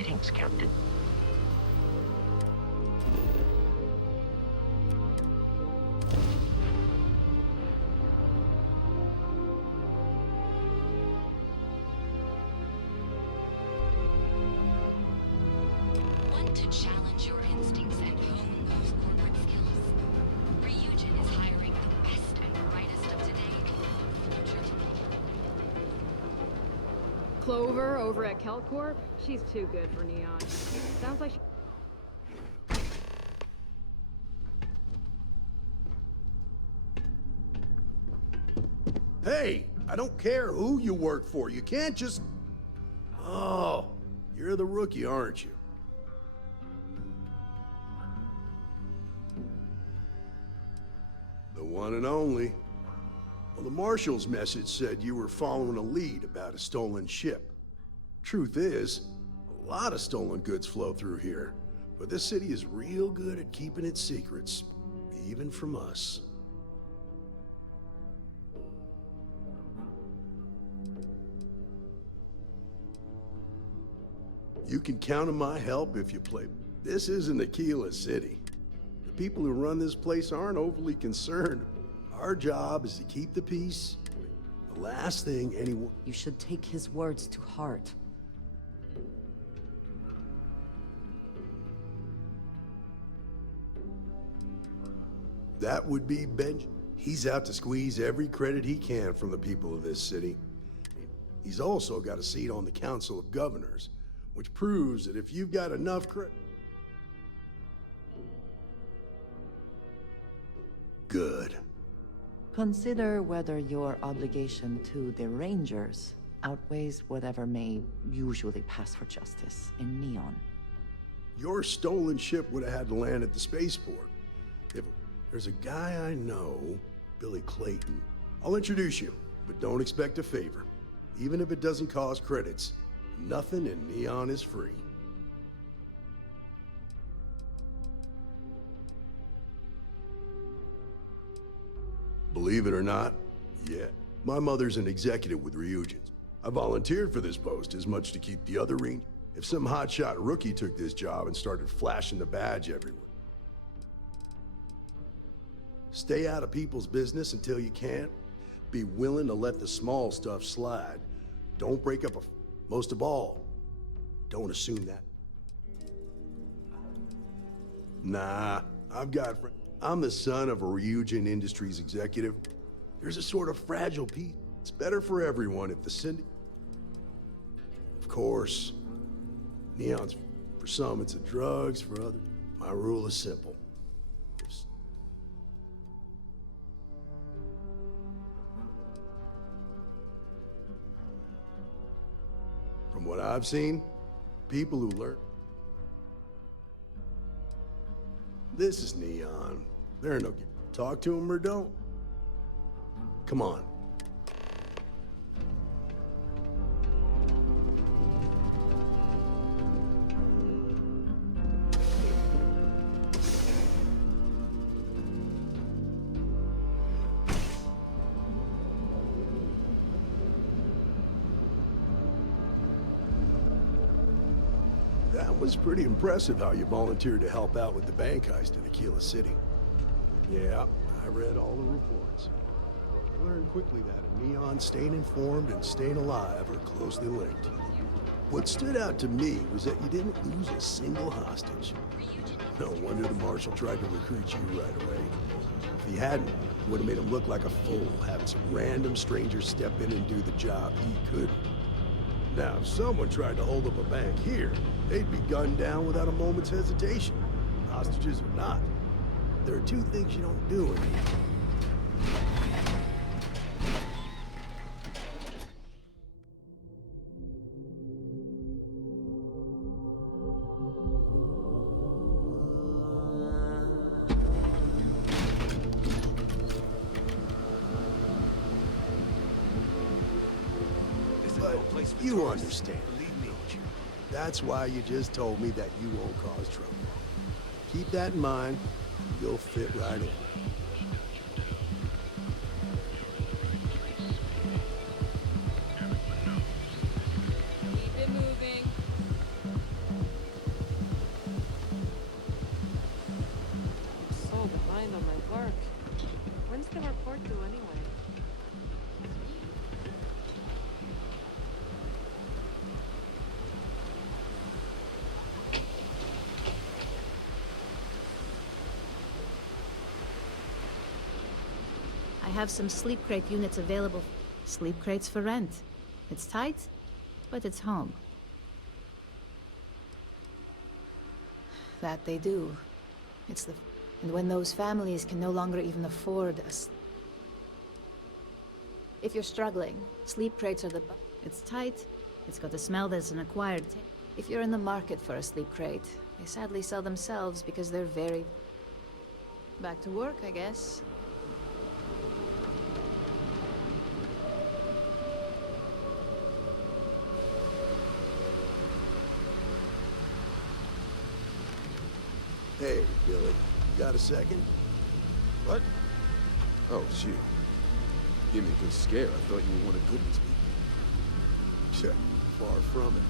Greetings, Captain. Want to challenge your instincts and hone those corporate skills? RoG is hiring the best and brightest of today and future tomorrow. Clover over at Kelcorp? She's too good for Neon. Sounds like she... Hey, I don't care who you work for. You can't just... Oh, you're the rookie, aren't you? The one and only. Well, the Marshal's message said you were following a lead about a stolen ship. Truth is, a lot of stolen goods flow through here, but this city is real good at keeping its secrets, even from us. You can count on my help if you play. This isn't Aquila City. The people who run this place aren't overly concerned. Our job is to keep the peace. The last thing anyone... You should take his words to heart. That would be Benj. He's out to squeeze every credit he can from the people of this city. He's also got a seat on the Council of Governors, which proves that if you've got enough credit... Good. Consider whether your obligation to the Rangers outweighs whatever may usually pass for justice in Neon. Your stolen ship would have had to land at the spaceport. If there's a guy I know, Billy Clayton. I'll introduce you, but don't expect a favor. Even if it doesn't cost credits, nothing in Neon is free. Believe it or not, yeah, my mother's an executive with RoG's. I volunteered for this post as much to keep the other ring. If some hotshot rookie took this job and started flashing the badge everywhere. Stay out of people's business until you can. Be willing to let the small stuff slide. Don't break up a... Most of all, don't assume that. Nah, I've got... I'm the son of a RoG Industries executive. There's a sort of fragile piece. It's better for everyone if the syndicate... Of course, Neon's... For some, it's a drugs. For others, my rule is simple. From what I've seen, people who learn... This is Neon. There are no... Talk to him or don't. Come on. That was pretty impressive how you volunteered to help out with the bank heist in Aquila City. Yeah, I read all the reports. I learned quickly that in Neon, staying informed and staying alive are closely linked. What stood out to me was that you didn't lose a single hostage. No wonder the Marshal tried to recruit you right away. If he hadn't, it would have made him look like a fool, having some random stranger step in and do the job he couldn't. Now, if someone tried to hold up a bank here, they'd be gunned down without a moment's hesitation. Hostages or not. There are two things you don't do in here. But you understand, don't you? That's why you just told me that you won't cause trouble. Keep that in mind, you'll fit right in. Keep it moving. to anyway. I have some sleep crate units available. Sleep crates for rent. It's tight, but it's home. That they do. It's the... And when those families can no longer even afford us. If you're struggling, sleep crates are the... It's tight, it's got a smell that's an acquired taste. If you're in the market for a sleep crate, they sadly sell themselves because they're very... Back to work, I guess. Hey, Billy. Got a second? What? Oh, shoot. Give me a good scare. I thought you were one of Goodman's people. Sure. Far from it.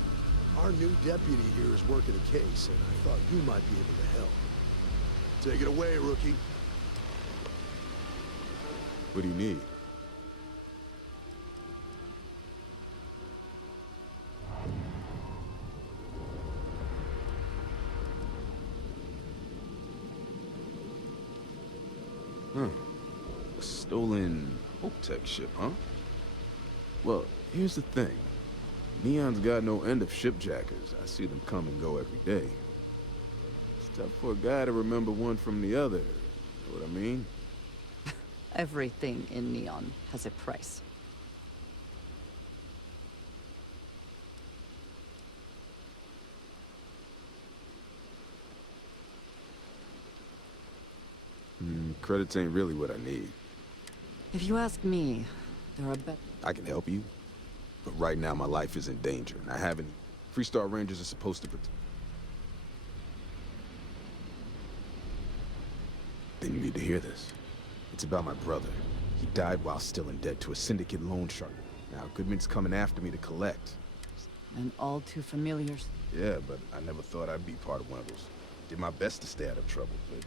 Our new deputy here is working a case, and I thought you might be able to help. Take it away, rookie. What do you need? A stolen Hope-Tech ship, huh? Well, here's the thing. Neon's got no end of shipjackers. I see them come and go every day. It's tough for a guy to remember one from the other. Know what I mean? Everything in Neon has a price. Credits ain't really what I need. If you ask me, there are I can help you, but right now my life is in danger, and I haven't... Freestar Rangers are supposed to protect... Then you need to hear this. It's about my brother. He died while still in debt to a syndicate loan shark. Now, Goodman's coming after me to collect. an all too familiar... Yeah, but I never thought I'd be part of one of those. Did my best to stay out of trouble, but...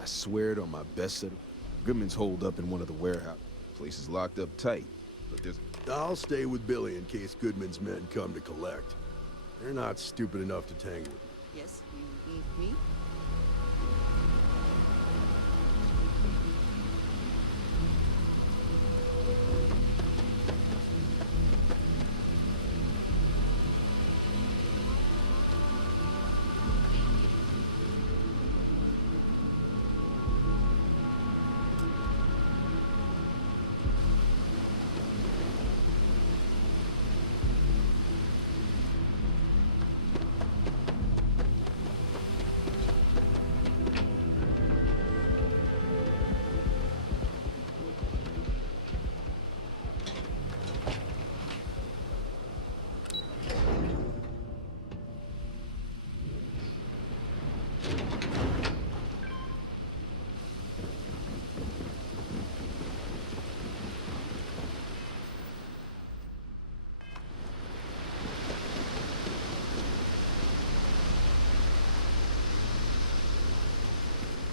I swear it on my best set of... Goodman's holed up in one of the warehouses. Place is locked up tight, but there's... I'll stay with Billy in case Goodman's men come to collect. They're not stupid enough to tangle. Yes, you leave me?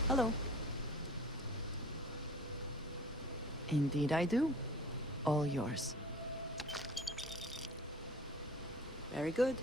Hello. Indeed I do. All yours. Very good.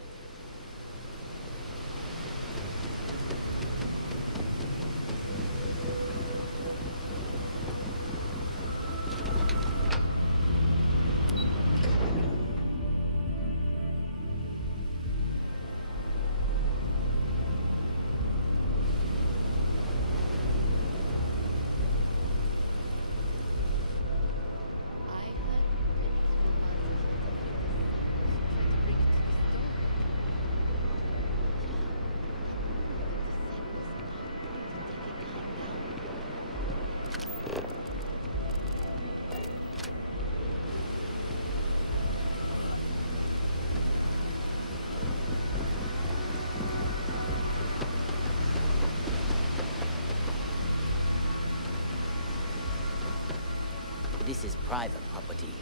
This is private property.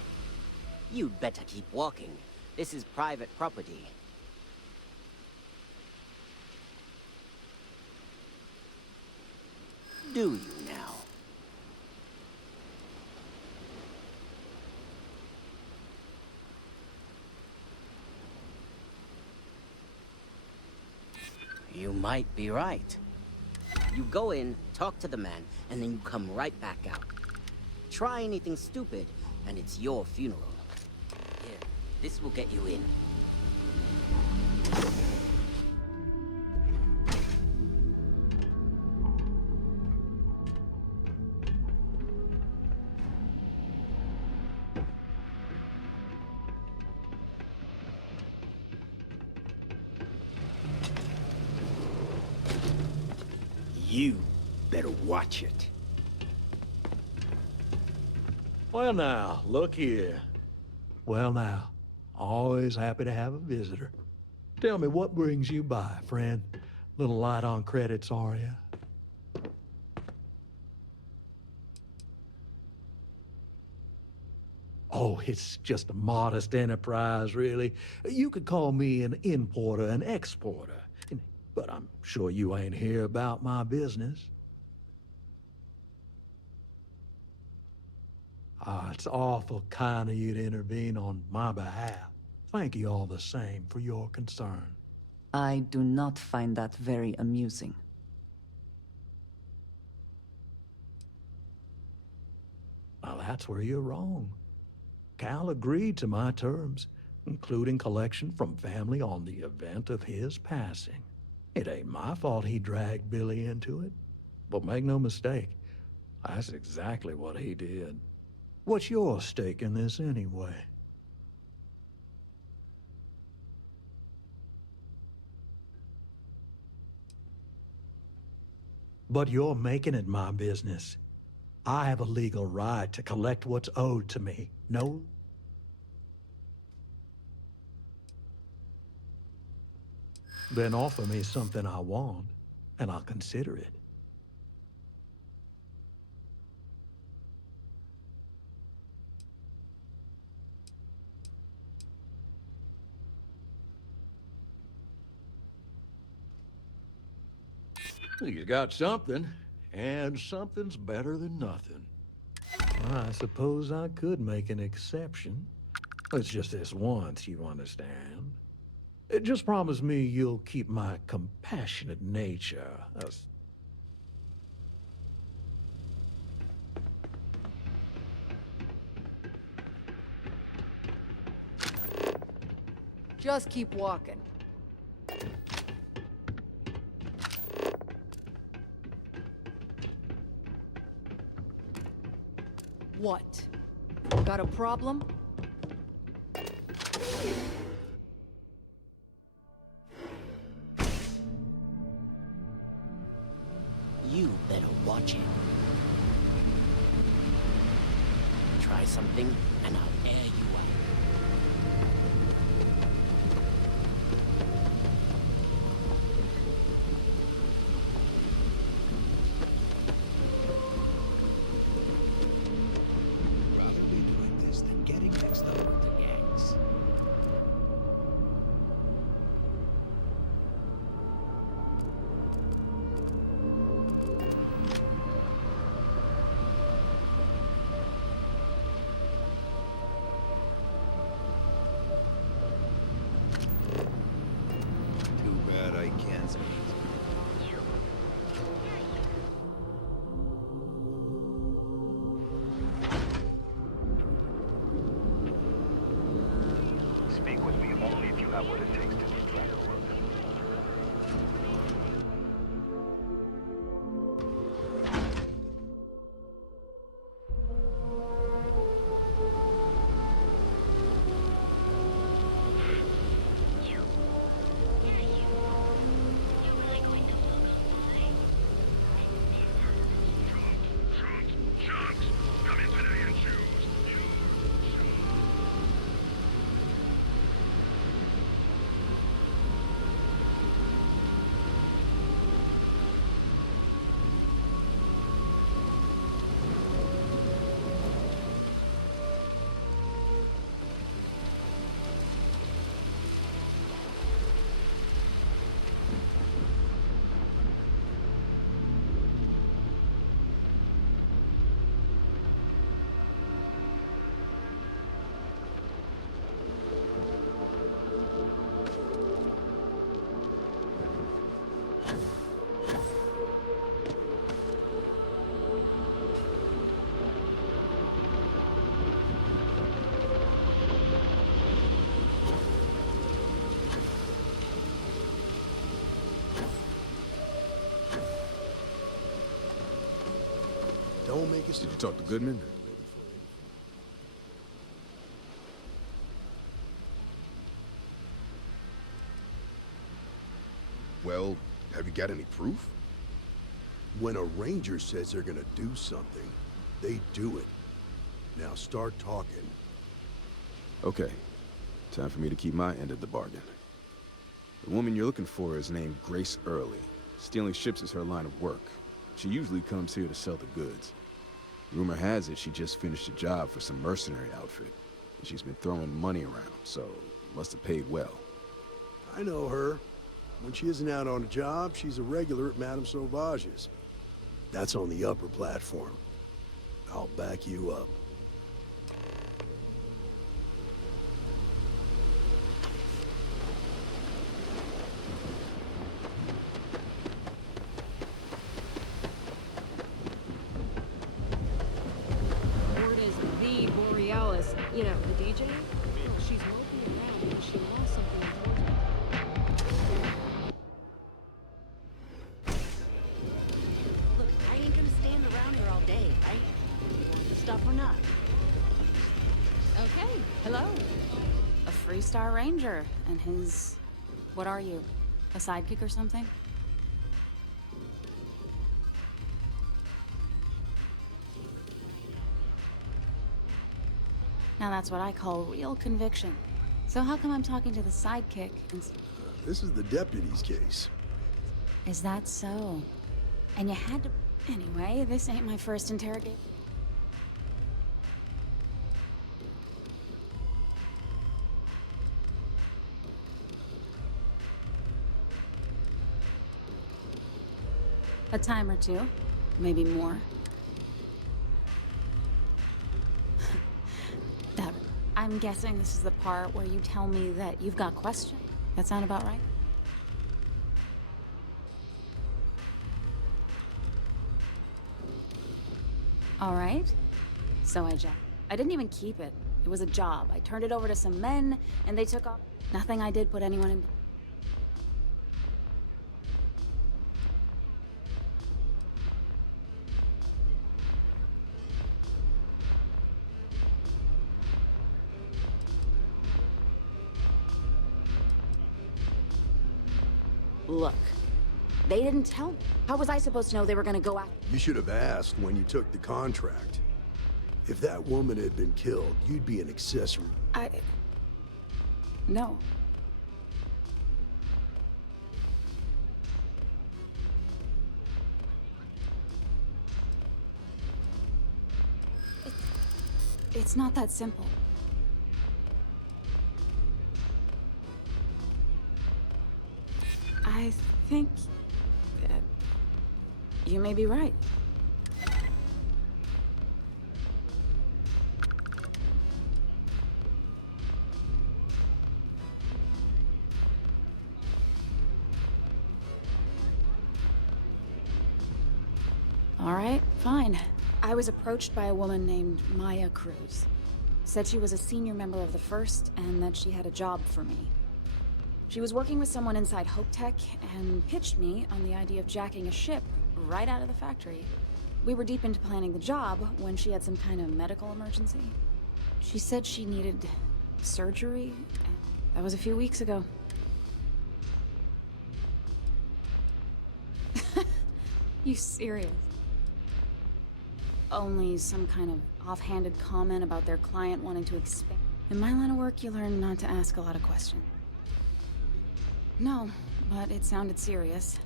You'd better keep walking. This is private property. Do you now? You might be right. You go in, talk to the man, and then you come right back out. Try anything stupid, and it's your funeral. Here, this will get you in. You better watch it. Well now, look here. Well now, always happy to have a visitor. Tell me, what brings you by, friend? Little light on credits, are you? Oh, it's just a modest enterprise, really. You could call me an importer and exporter. But I'm sure you ain't here about my business. Ah, it's awful kind of you to intervene on my behalf. Thank you all the same for your concern. I do not find that very amusing. Well, that's where you're wrong. Cal agreed to my terms, including collection from family on the event of his passing. It ain't my fault he dragged Billy into it. But make no mistake, that's exactly what he did. What's your stake in this anyway? But you're making it my business. I have a legal right to collect what's owed to me. No? Then offer me something I want, and I'll consider it. You got something, and something's better than nothing. I suppose I could make an exception. It's just this once, you understand. Just promise me you'll keep my compassionate nature. Just keep walking. What? Got a problem? You better watch it. Try something, and I'll air you out. Rather be doing this than getting mixed up with the gangs. Too bad I can't speak. Speak with me only if you have what it takes to defend the work. Did you talk to Goodman? Well, have you got any proof? When a ranger says they're gonna do something, they do it. Now start talking. Okay. Time for me to keep my end of the bargain. The woman you're looking for is named Grace Early. Stealing ships is her line of work. She usually comes here to sell the goods. Rumor has it she just finished a job for some mercenary outfit. And she's been throwing money around, so must have paid well. I know her. When she isn't out on a job, she's a regular at Madame Sauvage's. That's on the upper platform. I'll back you up. Word is the Borealis. You know, the DJ? Well, she's moping around because she lost something important. Look, I ain't gonna stand around here all day, right? You want the stuff or not? Okay, hello. A Freestar Ranger and his... What are you? A sidekick or something? Now that's what I call real conviction. So how come I'm talking to the sidekick and... This is the deputy's case. Is that so? And you had to... Anyway, this ain't my first interrogation. A time or two, maybe more. I'm guessing this is the part where you tell me that you've got questions. That sound about right? All right. So I didn't even keep it. It was a job. I turned it over to some men, and they took off. Nothing I did put anyone in... Look, they didn't tell me. How was I supposed to know they were gonna go after? You should have asked when you took the contract. If that woman had been killed, you'd be an accessory. No. It's not that simple. I think... you may be right. All right, fine. I was approached by a woman named Maya Cruz. Said she was a senior member of the First and that she had a job for me. She was working with someone inside Hope Tech and pitched me on the idea of jacking a ship right out of the factory. We were deep into planning the job when she had some kind of medical emergency. She said she needed surgery. That was a few weeks ago. You serious? Only some kind of offhanded comment about their client wanting to expand. In my line of work, you learn not to ask a lot of questions. No, but it sounded serious.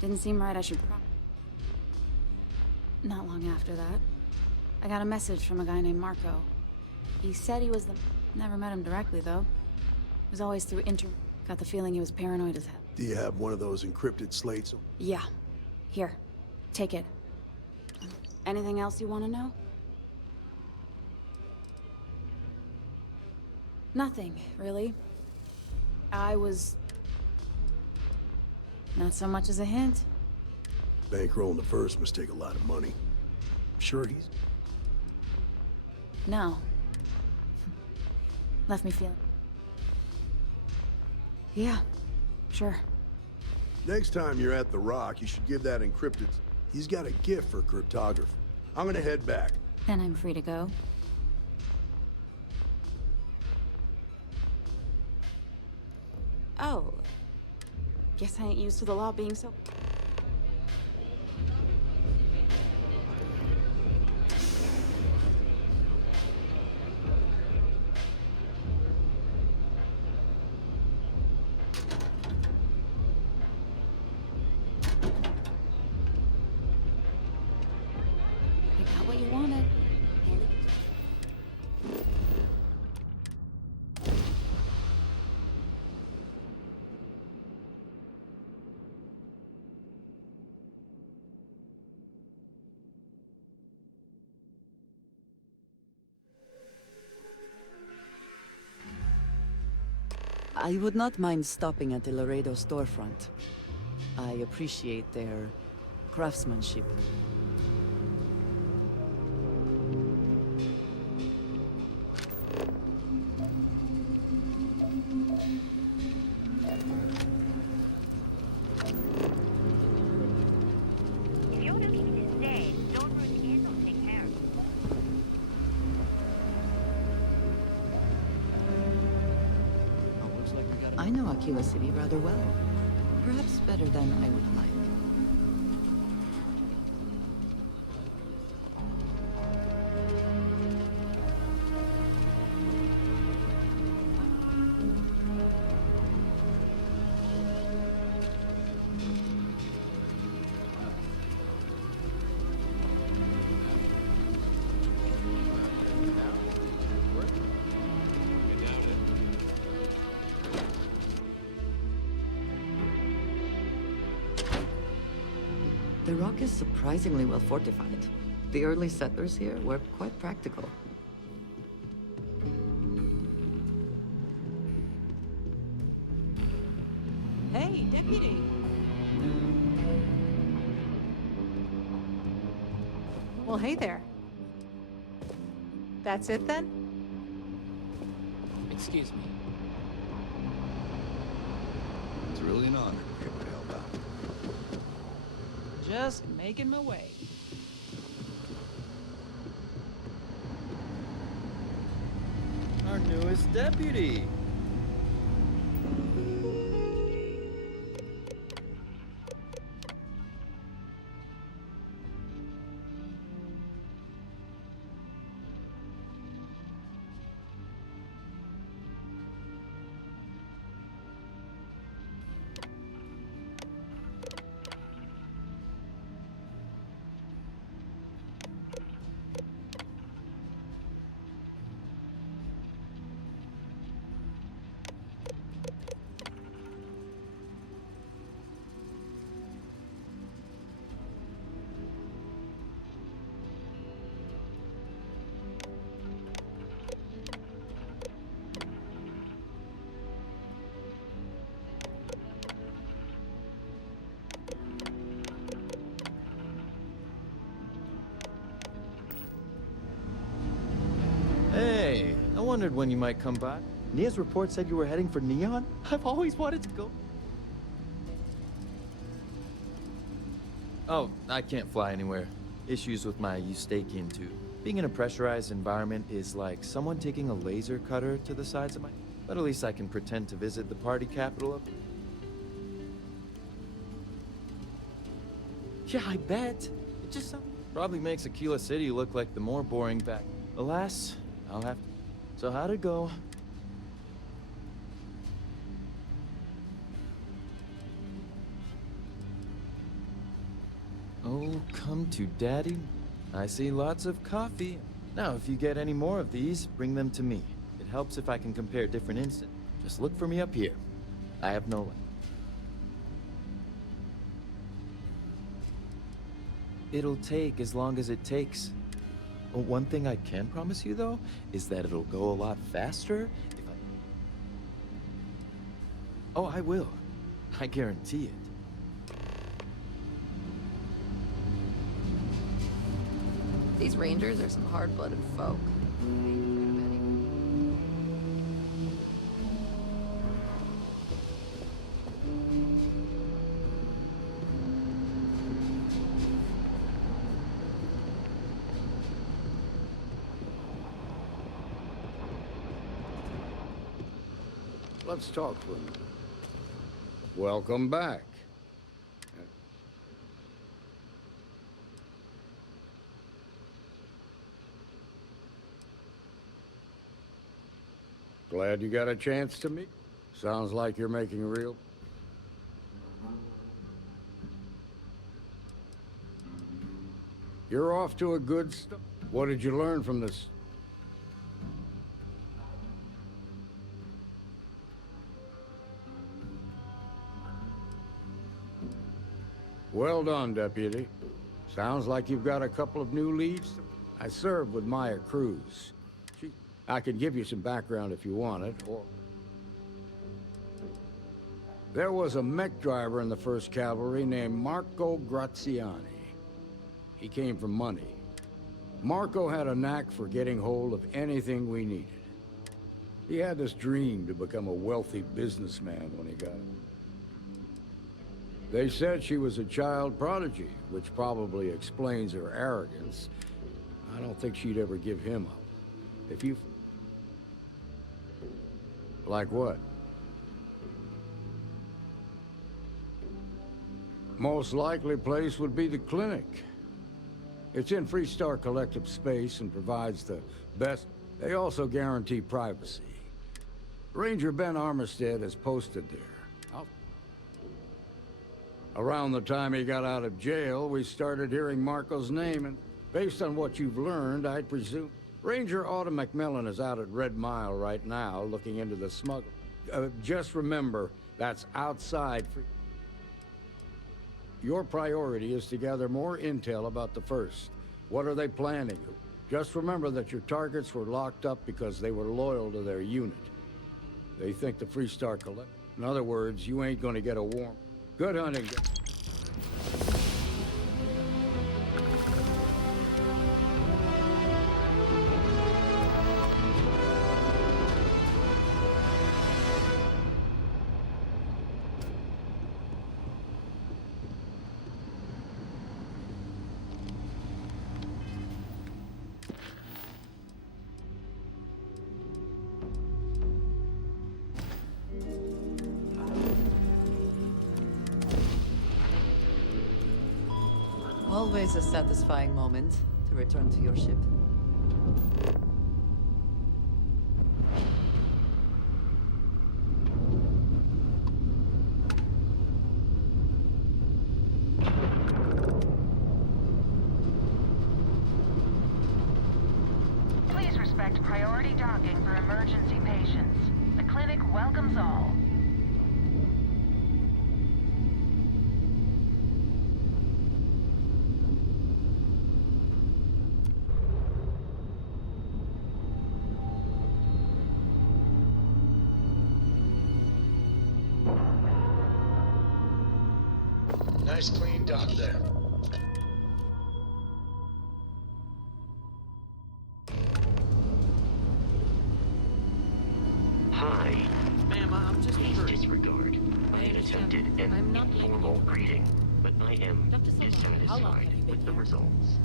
Didn't seem right I should Not long after that, I got a message from a guy named Marco. He said he was the... Never met him directly, though. It was always through Got the feeling he was paranoid as hell. Do you have one of those encrypted slates? Yeah. Here. Take it. Anything else you want to know? Nothing, really. I was... Not so much as a hint. Bankrolling the First must take a lot of money. Sure he's... No. Left me feeling... Yeah, sure. Next time you're at the Rock, you should give that encrypted... He's got a gift for cryptography. I'm gonna head back. Then I'm free to go. Oh. Guess I ain't used to the law being so... You got what you wanted. I would not mind stopping at the Laredo storefront. I appreciate their craftsmanship. If you're looking to stay, don't RoG Ally will take care of you. I know Aquila City rather well. Perhaps better than I would like. The rock is surprisingly well fortified. The early settlers here were quite practical. Hey, deputy! Well, hey there. That's it then? Excuse me. It's really an honor to be able to help out. Just making my way. Our newest deputy. Hey, I wondered when you might come by. Nia's report said you were heading for Neon? I've always wanted to go. Oh, I can't fly anywhere. Issues with my eustachian tube. Being in a pressurized environment is like someone taking a laser cutter to the sides of my... But at least I can pretend to visit the party capital of... Yeah, I bet. It just probably makes Aquila City look like the more boring back. Alas, I'll have to... So how'd it go? Oh, come to daddy. I see lots of coffee. Now, if you get any more of these, bring them to me. It helps if I can compare different instances. Just look for me up here. I have no... It'll take as long as it takes. One thing I can promise you, though, is that it'll go a lot faster if I... Oh, I will. I guarantee it. These rangers are some hard-blooded folk. Let's talk for a minute. Welcome back. Glad you got a chance to meet. Sounds like you're making real. You're off to a good start. What did you learn from this? Well done, Deputy. Sounds like you've got a couple of new leads. I served with Maya Cruz. I can give you some background if you want it, or... There was a mech driver in the 1st Cavalry named Marco Graziani. He came from money. Marco had a knack for getting hold of anything we needed. He had this dream to become a wealthy businessman when he got it. They said she was a child prodigy, which probably explains her arrogance. I don't think she'd ever give him up. If you... Like what? Most likely place would be the clinic. It's in Freestar Collective space and provides the best. They also guarantee privacy. Ranger Ben Armistead is posted there. Around the time he got out of jail, we started hearing Marco's name, and based on what you've learned, I'd presume... Ranger Autumn McMillan is out at Red Mile right now, looking into the smuggle. Just remember, that's outside for... Your priority is to gather more intel about the First. What are they planning? Just remember that your targets were locked up because they were loyal to their unit. They think the Freestar Collect... In other words, you ain't gonna get a warrant. Good hunting. Always a satisfying moment to return to your ship. Please respect priority docking for emergency patients. The clinic welcomes all. Nice clean dock there. Hi. Ma'am, I'm just Please hurt. disregard. I attempted an I'm not informal greeting, but I am Dr. Salvador, how long have dissatisfied you been with the here? results.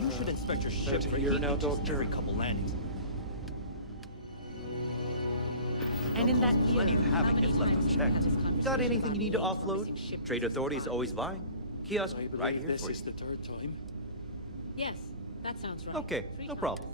You should inspect your ship for here now, Doctor. Every couple landings. And in that Plenty of havoc gets left unchecked. Got anything you need to offload? Trade authorities always buying. Kiosk right here for you. This is the 3rd time. Yes, that sounds right. Okay, no problem.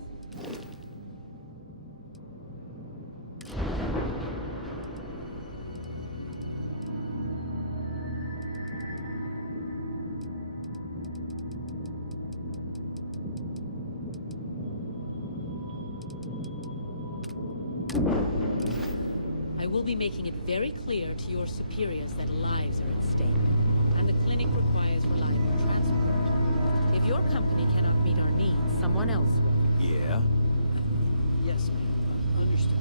I will be making it very clear to your superiors that lives are at stake, and the clinic requires reliable transport. If your company cannot meet our needs, someone else will. Yeah? Yes, ma'am. Understood.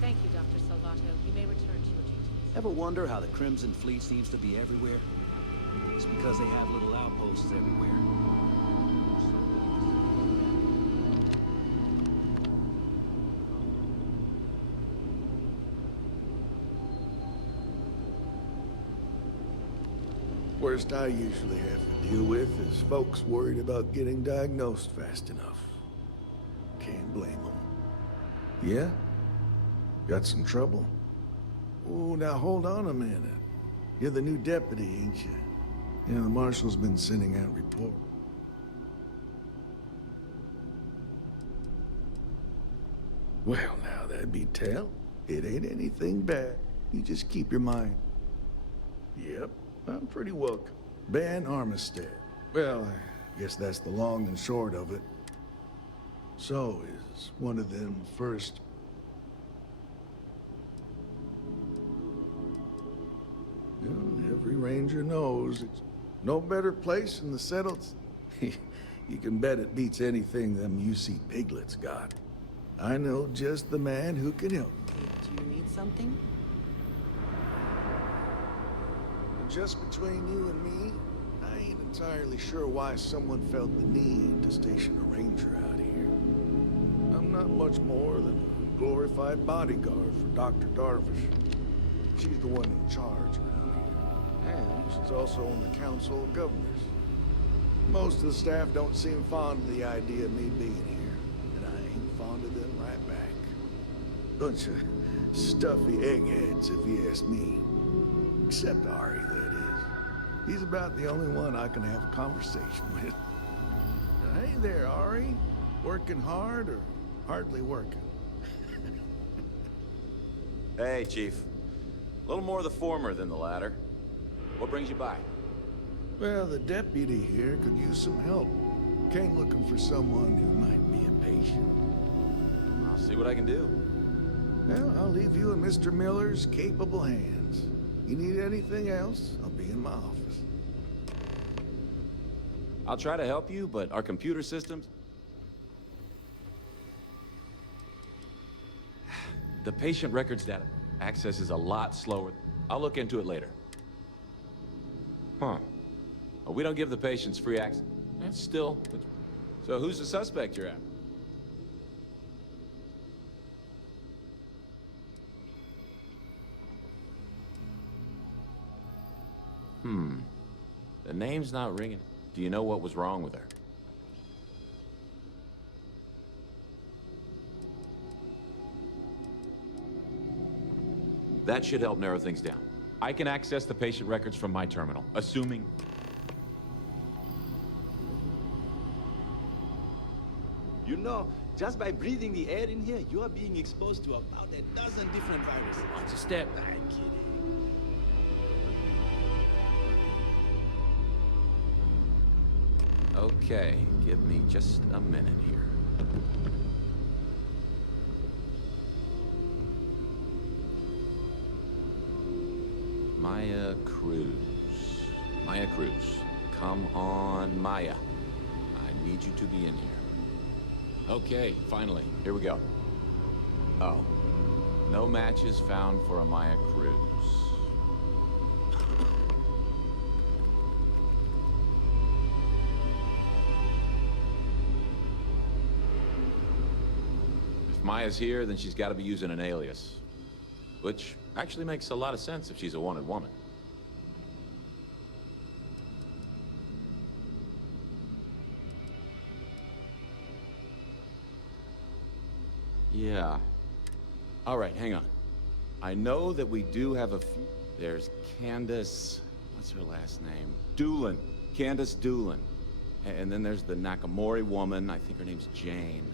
Thank you, Dr. Salvato. You may return to your duties. Ever wonder how the Crimson Fleet seems to be everywhere? It's because they have little outposts everywhere. Worst I usually have to deal with is folks worried about getting diagnosed fast enough. Can't blame them. Yeah? Got some trouble? Oh, now hold on a minute. You're the new deputy, ain't you? Yeah, the marshal's been sending out reports. Well, now that'd be tell. It ain't anything bad. You just keep your mind. Yep, I'm pretty welcome. Ben Armistead. Well, I guess that's the long and short of it. So, is one of them first... Well, every ranger knows it's no better place in the settled... You can bet it beats anything them UC piglets got. I know just the man who can help. Do you need something? Just between you and me, I ain't entirely sure why someone felt the need to station a ranger out here. I'm not much more than a glorified bodyguard for Dr. Darvish. She's the one in charge around here. And she's also on the Council of Governors. Most of the staff don't seem fond of the idea of me being here, and I ain't fond of them right back. Bunch of stuffy eggheads, if you ask me. Except Ari, that is. He's about the only one I can have a conversation with. Hey there, Ari. Working hard or hardly working? Hey, Chief. A little more the former than the latter. What brings you by? Well, the deputy here could use some help. Came looking for someone who might be a patient. I'll see what I can do. Well, I'll leave you in Mr. Miller's capable hands. You need anything else, I'll be in my office. I'll try to help you, but our computer systems... The patient records data access is a lot slower. I'll look into it later. Huh. Well, we don't give the patients free access. That's still... So who's the suspect you're after? The name's not ringing. Do you know what was wrong with her? That should help narrow things down. I can access the patient records from my terminal, assuming... You know, just by breathing the air in here, you are being exposed to about a dozen different viruses. Watch a step. I'm kidding. Okay, give me just a minute here. Maya Cruz. Maya Cruz. Come on, Maya. I need you to be in here. Okay, finally. Here we go. Oh. No matches found for a Maya Cruz. If Maya's here, then she's got to be using an alias. Which actually makes a lot of sense if she's a wanted woman. Yeah. All right, hang on. I know that we do have a few... There's Candace... What's her last name? Doolin. Candace Doolin. And then there's the Nakamori woman. I think her name's Jane.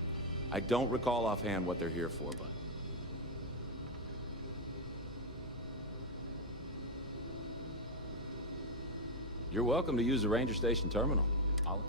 I don't recall offhand what they're here for, but... You're welcome to use the Ranger Station terminal. I'll...